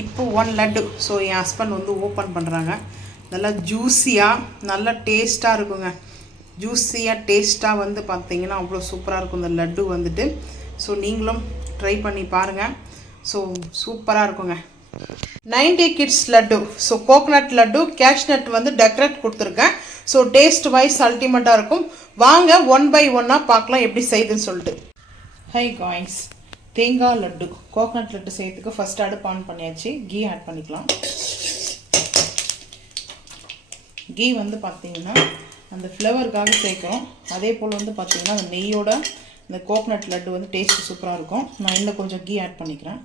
இப்போ 1 லட்டு. ஸோ என் ஹஸ்பண்ட் வந்து ஓப்பன் பண்ணுறாங்க. நல்லா ஜூஸியாக நல்லா டேஸ்ட்டாக இருக்குங்க. ஜூஸியாக டேஸ்ட்டாக வந்து பார்த்தீங்கன்னா அவ்வளோ சூப்பராக இருக்கும் இந்த லட்டு வந்துட்டு. ஸோ நீங்களும் ட்ரை பண்ணி பாருங்கள். ஸோ சூப்பராக இருக்குங்க. 90 kids laddu. So coconut laddu cashew nut வந்து டெக்கரேட் கொடுத்துருக்கேன். ஸோ டேஸ்ட் வைஸ் அல்டிமேட்டாக இருக்கும். வாங்க 1 by 1 பார்க்கலாம் எப்படி செய்யுதுன்னு சொல்லிட்டு. ஹை காய்ஸ், தேங்காய் லட்டு கோகனட் லட்டு செய்யறதுக்கு ஃபர்ஸ்ட் அடுப்பு ஆன் பண்ணியாச்சு. கீ ஆட் பண்ணிக்கலாம். கீ வந்து பார்த்தீங்கன்னா அந்த ஃப்ளவருக்காக சேர்க்குறோம். அதே போல் வந்து பார்த்தீங்கன்னா அந்த நெய்யோட இந்த கோகனட் லட்டு வந்து டேஸ்ட் சூப்பராக இருக்கும். நான் இன்னும் கொஞ்சம் கீ ஆட் பண்ணிக்கிறேன்.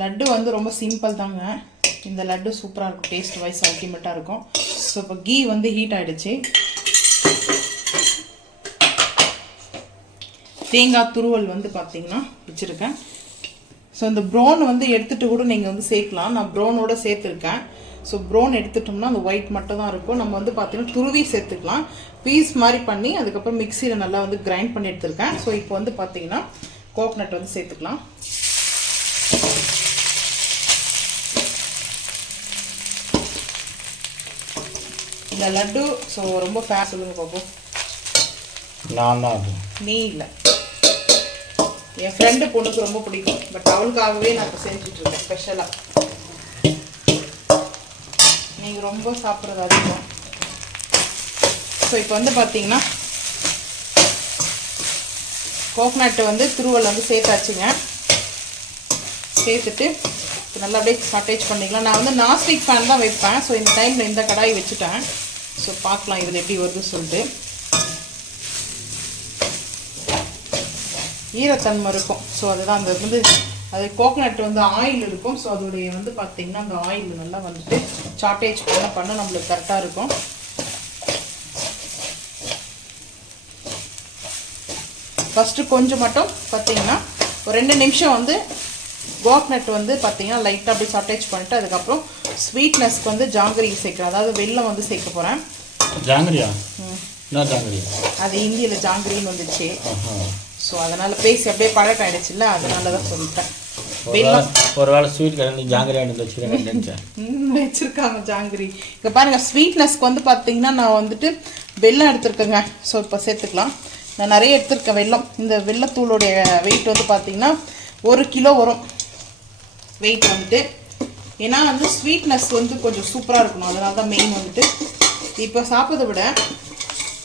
லட்டு வந்து ரொம்ப சிம்பிள் தாங்க. இந்த லட்டு சூப்பராக இருக்கும். டேஸ்ட் வைஸ் அல்டிமேட்டாக இருக்கும். ஸோ இப்போ கீ வந்து ஹீட் ஆகிடுச்சு. தேங்காய் துருவல் வந்து பார்த்தீங்கன்னா வச்சுருக்கேன். ஸோ இந்த ப்ரௌன் வந்து எடுத்துகிட்டு கூட நீங்கள் வந்து சேர்க்கலாம். நான் ப்ரௌனோட சேர்த்துருக்கேன். ஸோ ப்ரௌன் எடுத்துட்டோம்னா அந்த ஒயிட் மட்டும் தான் இருக்கும். நம்ம வந்து பார்த்தீங்கன்னா துருவி சேர்த்துக்கலாம். பீஸ் மாதிரி பண்ணி அதுக்கப்புறம் மிக்சியில் நல்லா வந்து கிரைண்ட் பண்ணி எடுத்துருக்கேன். ஸோ இப்போ வந்து பார்த்தீங்கன்னா கோகனட் வந்து சேர்த்துக்கலாம். இந்த லட்டு ஸோ ரொம்ப ஃபேர் சொல்லுங்க பாப்போம். நான் தான் நீ இல்லை, என் ஃப்ரெண்டு பொண்ணுக்கு ரொம்ப பிடிக்கும். பட் அவளுக்காகவே நான் இப்போ செஞ்சுட்ருக்கேன் ஸ்பெஷலாக. நீங்கள் ரொம்ப சாப்பிட்றது அதிகம். ஸோ இப்போ வந்து பார்த்தீங்கன்னா கோகனட்டு வந்து துருவல் வந்து சேர்த்தாச்சுங்க. சேர்த்துட்டு நல்லா அப்படியே சாட்டேஜ் பண்ணிக்கலாம். நான் வந்து நான்ஸ்டிக் பேன் தான் வைப்பேன். ஸோ இந்த டைமில் இந்த கடாய் வச்சுட்டேன். ஸோ பார்க்கலாம் இதில் எப்படி வருதுன்னு சொல்லிட்டு. ஈரத்தன்மை இருக்கும். ஸோ அதுதான் அந்த வந்து அது கோகனட் வந்து ஆயில் இருக்கும். ஸோ அதோடைய வந்து பார்த்திங்கன்னா அந்த ஆயில் நல்லா வந்துட்டு சாட்டேஜ் பண்ண நம்மளுக்கு கரெக்டாக இருக்கும். ஃபஸ்ட்டு கொஞ்சம் மட்டும் பார்த்திங்கன்னா ஒரு 2 நிமிஷம் வந்து கோகனட் வந்து பார்த்திங்கன்னா லைட்டாக அப்படி சாட்டேஜ் பண்ணிட்டு அதுக்கப்புறம் ஸ்வீட்னஸ்க்கு வந்து ஜாங்கிரி சேர்க்குறேன். அதாவது வெல்லம் வந்து சேர்க்க போகிறேன். ஜாங்கிரியா? ஜாங்கிரி அது இந்தியில் ஜாங்கிரின்னு வந்துச்சு. ஸோ அதனால் பேசி அப்படியே பழக்கம் ஆகிடுச்சுல்ல, அதனால தான் சொல்லிட்டேன். வெல்லம் ஒரு வேளை ஸ்வீட் கடை ஜாங்கிரியா வச்சுருக்காங்க ஜாங்கிரி. இங்கே பாருங்கள் ஸ்வீட்னஸ்க்கு வந்து பார்த்திங்கன்னா நான் வந்துட்டு வெல்லம் எடுத்துருக்கேங்க. ஸோ இப்போ சேர்த்துக்கலாம். நான் நிறைய எடுத்துருக்கேன் வெல்லம். இந்த வெல்லத்தூளுடைய வெயிட் வந்து பார்த்திங்கன்னா 1 கிலோ வரும் வெயிட் வந்துட்டு. ஏன்னா வந்து ஸ்வீட்னஸ் வந்து கொஞ்சம் சூப்பராக இருக்கணும். அதனால தான் மெயின் வந்துட்டு. இப்போ சாப்பிட்றத விட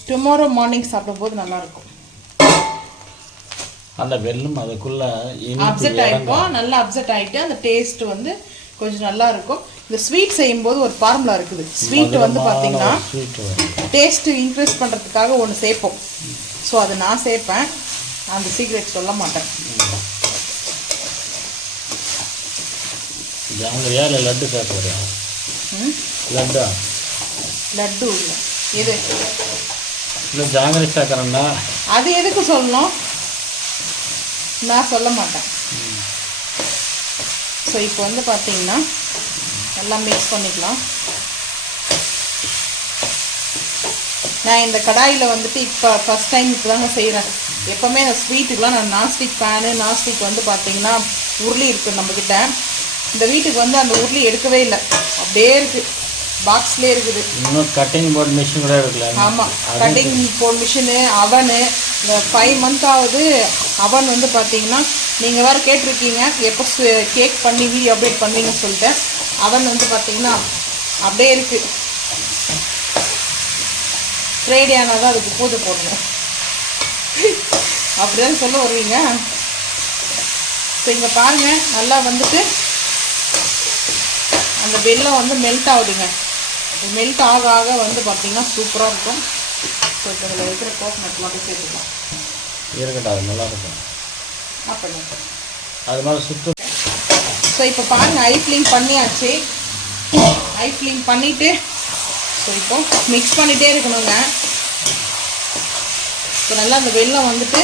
டுமாரோ மார்னிங் சாப்பிடும்போது நல்லாயிருக்கும். அந்த வெல்லம் அதுக்குள்ளே அப்செட் ஆகிருக்கும். நல்லா அப்செட் ஆகிட்டு அந்த டேஸ்ட் வந்து கொஞ்சம் நல்லா இருக்கும். இந்த ஸ்வீட் செய்யும்போது ஒரு ஃபார்முலா இருக்குது. ஸ்வீட் வந்து பார்த்திங்கன்னா டேஸ்ட்டு இன்க்ரீஸ் பண்ணுறதுக்காக ஒன்று சேர்ப்போம். ஸோ அதை நான் சேர்ப்பேன். அந்த சீக்ரெட் சொல்ல மாட்டேன். ஜாங்கிரியா இல்லை லட்டு சேர்க்குறியா? லட்டா? லட்டு இல்லை எது இல்லை ஜாங்கிரி சேர்க்குறேன்னா அது எதுக்கு சொல்லணும்? நான் சொல்ல மாட்டேன். ஸோ இப்போ வந்து பார்த்தீங்கன்னா நல்லா மிக்ஸ் பண்ணிக்கலாம். நான் இந்த கடாயில் வந்துட்டு இப்போ ஃபஸ்ட் டைம் இப்போ தாங்க செய்கிறேன். எப்போவுமே அந்த ஸ்வீட்டுக்கெலாம் நான் நான்ஸ்டிக் பேனு நான்ஸ்டிக் வந்து பார்த்திங்கன்னா உருளி இருக்குது நம்மக்கிட்ட. இந்த வீட்டுக்கு வந்து அந்த உருளி எடுக்கவே இல்லை, அப்படியே இருக்குது, பாக்ஸ்லேயே இருக்குது. இன்னும் கட்டிங் போர்ட் மிஷின் கூட எடுக்கல. ஆமாம், கட்டிங் போர்ட் மிஷினு, அவனு. இந்த 5 month ஆகுது அவன் வந்து பார்த்தீங்கன்னா நீங்கள் வேறு கேட்டிருக்கீங்க எப்போ கேக் பண்ணி வீடியோ அப்டேட் பண்ணுவீங்கன்னு சொல்லிட்டு. அவன் வந்து பார்த்தீங்கன்னா அப்படியே இருக்குது. ஃப்ரைடே ஆனால் தான் அதுக்கு பூஜை போடணும் அப்படிதான் சொல்ல வருவீங்க. ஸோ இங்கே பாருங்கள் நல்லா வந்துட்டு அந்த வெல்லம் வந்து மெல்ட் ஆகுதுங்க. மெல்ட் ஆக ஆக வந்து பார்த்திங்கன்னா சூப்பராக இருக்கும். ஸோ இப்போ இதில் வைக்கிற கோகனட் மட்டும் சேர்த்துக்கலாம். இருக்கட்டும், அது நல்லா இருக்கும். அப்படி அது மாதிரி சுற்று. ஸோ இப்போ பாருங்கள் ஐ ஃப்ளேம் பண்ணியாச்சு. ஐ ஃப்ளேம் பண்ணிவிட்டு ஸோ இப்போ மிக்ஸ் பண்ணிகிட்டே இருக்கணுங்க. இப்போ நல்லா அந்த வெல்லம் வந்துட்டு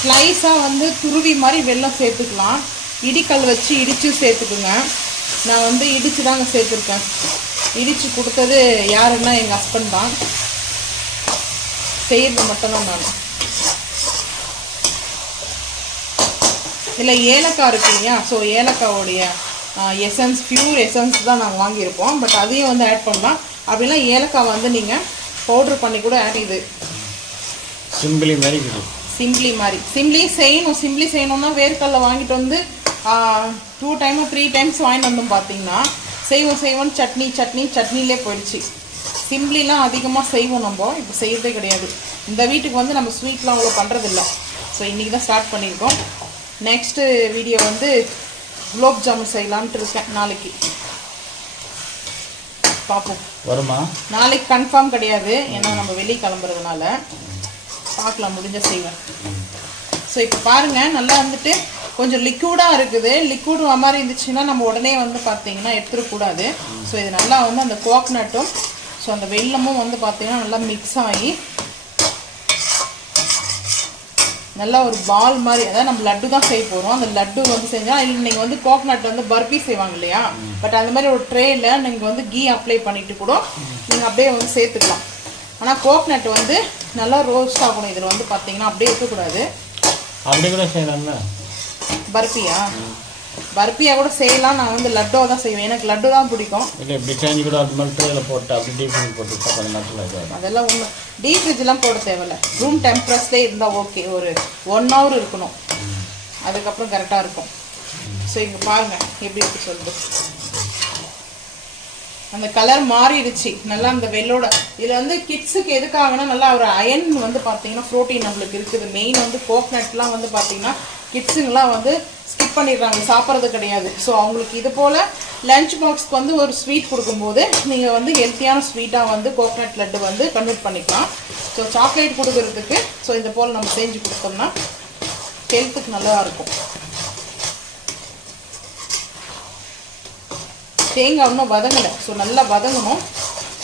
ஸ்லைஸாக வந்து துருவி மாதிரி வெல்லம் சேர்த்துக்கலாம். இடிக்கல் வச்சு இடித்து சேர்த்துக்குங்க. நான் வந்து இடித்து தாங்க சேர்த்துருக்கேன். இடித்து கொடுத்தது யாருன்னா எங்கள் ஹஸ்பண்ட் தான். செய்கிறது மட்டும்தான் நான். இதில் ஏலக்காய் இருக்கு இல்லையா, ஸோ ஏலக்காவோடைய எசன்ஸ், பியூர் எசன்ஸ் தான் நாங்கள் வாங்கியிருப்போம். பட் அதையும் வந்து ஆட் பண்ணலாம். அப்படின்னா ஏலக்காய் வந்து நீங்கள் பவுட்ரு பண்ணி கூட ஆட் இது சிம்பிளி மாதிரி சிம்பிளி செய்யணும்னா வேர்க்கடலை வாங்கிட்டு வந்து 2 டைம் 3 டைம்ஸ் வாங்கிட்டு வந்தோம். பார்த்தீங்கன்னா செய்வோம் சட்னிலே போயிடுச்சு. சிம்பிளிலாம் அதிகமாக செய்வோம் நம்ம, இப்போ செய்யறதே கிடையாது. இந்த வீட்டுக்கு வந்து நம்ம ஸ்வீட்லாம் அவ்வளோ பண்ணுறதில்ல. ஸோ இன்றைக்கி தான் ஸ்டார்ட் பண்ணியிருக்கோம். நெக்ஸ்ட்டு வீடியோ வந்து குலோப் ஜாமுன் செய்யலான்ட்டு இருக்கேன். நாளைக்கு பார்ப்போம். வருமா? நாளைக்கு கன்ஃபார்ம் கிடையாது, ஏன்னா நம்ம வெளியே கிளம்புறதுனால. பார்க்கலாம், முடிஞ்ச செய்வேன். ஸோ இப்போ பாருங்கள், நல்லா வந்துட்டு கொஞ்சம் லிக்விடாக இருக்குது. லிக்விட் மாதிரி இருந்துச்சுன்னா நம்ம உடனே வந்து பார்த்திங்கன்னா எடுத்துடக்கூடாது. ஸோ இது நல்லா வந்து அந்த கோக்னட்டும் ஸோ அந்த வெல்லமும் வந்து பார்த்திங்கன்னா நல்லா மிக்ஸ் ஆகி நல்லா ஒரு பால் மாதிரி, அதாவது நம்ம லட்டு தான் செய்ய போகிறோம். அந்த லட்டு வந்து செஞ்சால் இல்லை நீங்கள் வந்து கோக்னட் வந்து பர்பி செய்வாங்க இல்லையா, பட் அந்த மாதிரி ஒரு ட்ரேயில் நீங்கள் வந்து கீ அப்ளை பண்ணிவிட்டு கூட நீங்கள் அப்படியே வந்து சேர்த்துக்கலாம். ஆனால் கோக்னட் வந்து நல்லா ரோஸ்ட் ஆகணும். இதில் வந்து பார்த்தீங்கன்னா அப்படியே இருக்கக்கூடாது. அப்படி கூட செய்யலாம்ல. பர்பியா கூட செய்யலாம். நான் வந்து லட்டோ தான் செய்வேன், எனக்கு லட்டு தான் பிடிக்கும். இல்லை இப்படி செஞ்சு கூட அது மாதிரி ட்ரேயில் போட்டு அப்படி டீப் ஃப்ரிட்ஜ் போட்டு கொஞ்சம் நேரத்தில் அதெல்லாம் ஒன்றும் டீப் ஃப்ரிட்ஜெலாம் போட தேவையில்லை. ரூம் டெம்பரேச்சர்லேயே இருந்தால் ஓகே. ஒரு 1 hour இருக்கணும், அதுக்கப்புறம் கரெக்டாக இருக்கும். ஸோ இங்கே பாருங்கள் எப்படி இருக்கு சொல்லிட்டு அந்த கலர் மாறிடுச்சு நல்லா. அந்த வெள்ளோட இதில் வந்து கிட்ஸுக்கு எதுக்காகனா நல்லா ஒரு அயன் வந்து பார்த்தீங்கன்னா ப்ரோட்டீன் நம்மளுக்கு இருக்குது. மெயின் வந்து கோக்னட்லாம் வந்து பார்த்தீங்கன்னா கிட்ஸுங்கெலாம் வந்து ஸ்கிப் பண்ணிடுறாங்க, சாப்பிட்றது கிடையாது. ஸோ அவங்களுக்கு இது போல் லஞ்ச் பாக்ஸ்க்கு வந்து ஒரு ஸ்வீட் கொடுக்கும்போது நீங்கள் வந்து ஹெல்த்தியான ஸ்வீட்டாக வந்து கோக்னட் லட்டு வந்து கன்வெர்ட் பண்ணிக்கலாம். ஸோ சாக்லேட் கொடுக்குறதுக்கு ஸோ இது போல் நம்ம செஞ்சு கொடுத்தோம்னா ஹெல்த்துக்கு நல்லா இருக்கும். தேங்காய் இன்னும் வதங்கலை, ஸோ நல்லா வதங்கணும்.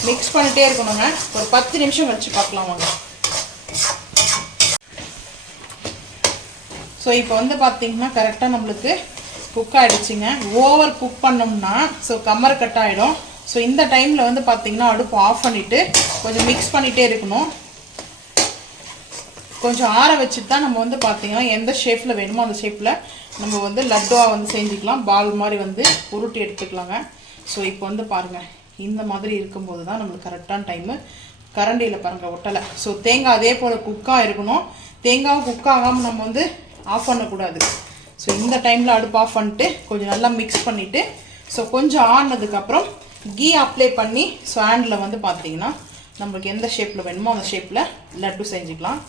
மிக்ஸ் பண்ணிகிட்டே இருக்கணுங்க. ஒரு 10 நிமிஷம் கழிச்சு பார்க்கலாம் வாங்க. ஸோ இப்போ வந்து பார்த்தீங்கன்னா கரெக்டாக நம்மளுக்கு குக் ஆகிடுச்சிங்க. ஓவர் குக் பண்ணோம்னா ஸோ கம்மர் கட் ஆகிடும். ஸோ இந்த டைமில் வந்து பார்த்தீங்கன்னா அடுப்பு ஆஃப் பண்ணிவிட்டு கொஞ்சம் மிக்ஸ் பண்ணிகிட்டே இருக்கணும். கொஞ்சம் ஆற வச்சுட்டு தான் நம்ம வந்து பார்த்தீங்கன்னா எந்த ஷேப்பில் வேணுமோ அந்த ஷேப்பில் நம்ம வந்து லட்டுவாக வந்து செஞ்சுக்கலாம். பால் மாதிரி வந்து உருட்டி எடுத்துக்கலாங்க. ஸோ இப்போ வந்து பாருங்கள், இந்த மாதிரி இருக்கும்போது தான் நம்மளுக்கு கரெக்டான டைமு. கரண்டியில் பாருங்கள் ஒட்டலை. ஸோ தேங்காய் அதே போல் குக்காக இருக்கணும். தேங்காவும் குக் ஆகாமல் நம்ம வந்து ஆஃப் பண்ணக்கூடாது. ஸோ இந்த டைமில் அடுப்பு ஆஃப் பண்ணிட்டு கொஞ்சம் நல்லா மிக்ஸ் பண்ணிவிட்டு ஸோ கொஞ்சம் ஆனதுக்கப்புறம் கீ அப்ளை பண்ணி ஸோ ஹேண்டில் வந்து பார்த்தீங்கன்னா நம்மளுக்கு எந்த ஷேப்பில் வேணுமோ அந்த ஷேப்பில் லட்டு செஞ்சுக்கலாம்.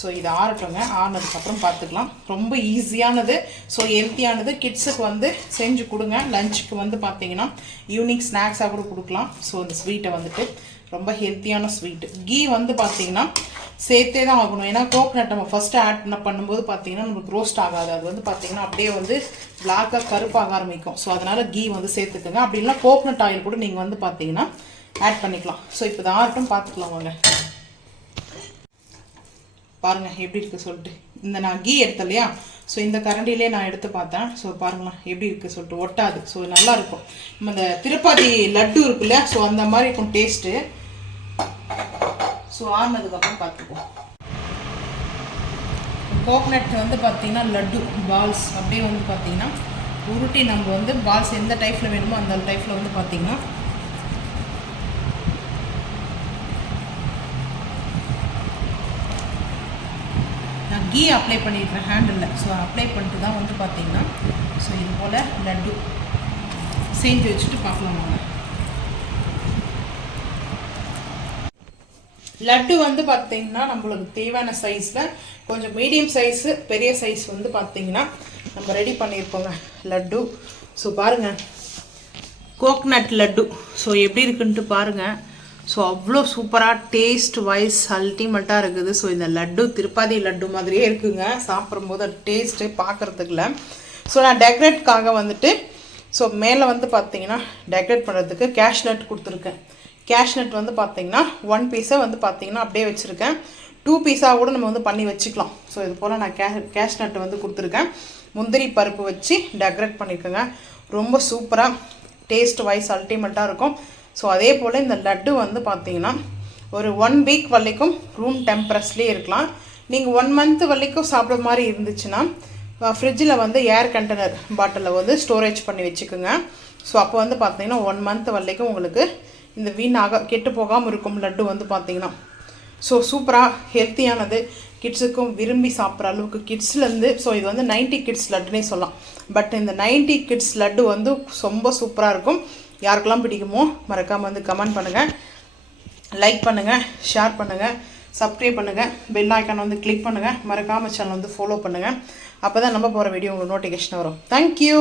ஸோ இது ஆறட்டுங்க. ஆறினதுக்கப்புறம் பார்த்துக்கலாம். ரொம்ப ஈஸியானது, ஸோ ஹெல்த்தியானது. கிட்ஸுக்கு வந்து செஞ்சு கொடுங்க. லஞ்சுக்கு வந்து பார்த்தீங்கன்னா ஈவினிங் ஸ்நாக்ஸாக கூட கொடுக்கலாம். ஸோ இந்த ஸ்வீட்டை வந்துட்டு ரொம்ப ஹெல்த்தியான ஸ்வீட்டு. கீ வந்து பார்த்தீங்கன்னா சேர்த்தே தான் ஆகணும். ஏன்னா கோக்னட் நம்ம ஃபஸ்ட்டு ஆட் பண்ணும்போது பார்த்தீங்கன்னா நமக்கு ரோஸ்ட் ஆகாது. அது வந்து பார்த்தீங்கன்னா அப்படியே வந்து பிளாக்காக கருப்பாக ஆரம்பிக்கும். ஸோ அதனால் கீ வந்து சேர்த்துக்குங்க. அப்படி இல்லைனா கோக்னட் ஆயில் கூட நீங்கள் வந்து பார்த்தீங்கன்னா ஆட் பண்ணிக்கலாம். ஸோ இப்போ இது ஆகட்டும், பார்த்துக்கலாம் வாங்க. பாருங்கள் எப்படி இருக்குது சொல்லிட்டு. இந்த நான் கீ எடுத்தேன் இல்லையா, ஸோ இந்த கரண்டிலே நான் எடுத்து பார்த்தேன். ஸோ பாருங்களேன் எப்படி இருக்குது சொல்லிட்டு, ஒட்டாது. ஸோ நல்லாயிருக்கும். நம்ம இந்த திருப்பதி லட்டு இருக்கு இல்லையா, ஸோ அந்த மாதிரி இருக்கும் டேஸ்ட்டு. ஸோ ஆறுனதுக்கப்புறம் பார்த்துக்குவோம். கோக்னட் வந்து பார்த்திங்கன்னா லட்டு பால்ஸ் அப்படியே வந்து பார்த்திங்கன்னா உருட்டி நம்ம வந்து பால்ஸ் எந்த டைப்பில் வேணுமோ அந்த டைப்பில் வந்து பார்த்திங்கன்னா நான் கீ அப்ளை பண்ணிடுறேன் ஹேண்டில். ஸோ அப்ளை பண்ணிட்டு தான் வந்து பார்த்திங்கன்னா ஸோ இது போல் லட்டு செஞ்சு வச்சுட்டு பார்க்கலாம் வாங்க. லட்டு வந்து பார்த்திங்கன்னா நம்மளுக்கு தேவையான சைஸில் கொஞ்சம் மீடியம் சைஸு பெரிய சைஸ் வந்து பார்த்திங்கன்னா நம்ம ரெடி பண்ணியிருப்போங்க லட்டு. ஸோ பாருங்கள் கோக்னட் லட்டு ஸோ எப்படி இருக்குன்ட்டு பாருங்கள். ஸோ அவ்வளோ சூப்பராக டேஸ்ட் வைஸ் அல்டிமேட்டாக இருக்குது. ஸோ இந்த லட்டு திருப்பதி லட்டு மாதிரியே இருக்குங்க சாப்பிடும்போது. அது டேஸ்ட்டு பார்க்குறதுக்குல. ஸோ நான் டெக்கரேட்காக வந்துட்டு ஸோ மேலே வந்து பார்த்திங்கன்னா டெக்கரேட் பண்ணுறதுக்கு கேஷ்நட் கொடுத்துருக்கேன். கேஷ்நட் வந்து பார்த்திங்கன்னா 1 பீஸை வந்து பார்த்திங்கன்னா அப்படியே வச்சுருக்கேன். 2 பீஸாக கூட நம்ம வந்து பண்ணி வச்சுக்கலாம். ஸோ இது போல் நான் கேஷ்நட் வந்து கொடுத்துருக்கேன். முந்திரி பருப்பு வச்சு டெக்கரேட் பண்ணியிருக்கேங்க. ரொம்ப சூப்பராக டேஸ்ட் வைஸ் அல்டிமேட்டாக இருக்கும். ஸோ அதே போல் இந்த லட்டு வந்து பார்த்திங்கன்னா ஒரு 1 வீக் வரைக்கும் ரூம் டெம்பரேச்சர்லேயே இருக்கலாம். நீங்கள் 1 மந்த் வரைக்கும் சாப்பிட்ற மாதிரி இருந்துச்சுன்னா ஃப்ரிட்ஜில் வந்து ஏர் கண்டெய்னர் பாட்டிலில் வந்து ஸ்டோரேஜ் பண்ணி வச்சுக்கோங்க. ஸோ அப்போ வந்து பார்த்தீங்கன்னா 1 மந்த் வரைக்கும் உங்களுக்கு இந்த வீணாக கெட்டு போகாமல் இருக்கும் லட்டு வந்து பார்த்தீங்கன்னா. ஸோ சூப்பராக ஹெல்த்தியானது, கிட்ஸுக்கும் விரும்பி சாப்பிட்ற அளவுக்கு கிட்ஸ்லேருந்து. ஸோ இது வந்து 90 கிட்ஸ் லட்டுனே சொல்லலாம். பட் இந்த 90 கிட்ஸ் லட்டு வந்து ரொம்ப சூப்பராக இருக்கும். யாருக்கெல்லாம் பிடிக்குமோ மறக்காமல் வந்து கமெண்ட் பண்ணுங்கள், லைக் பண்ணுங்கள், ஷேர் பண்ணுங்கள், சப்ஸ்கிரைப் பண்ணுங்கள், பெல் ஐக்கான் வந்து கிளிக் பண்ணுங்கள், மறக்காமல் சேனல் வந்து ஃபாலோ பண்ணுங்கள். அப்போ தான் நம்ம போகிற வீடியோ உங்களுக்கு நோட்டிஃபிகேஷன் வரும். தேங்க்யூ.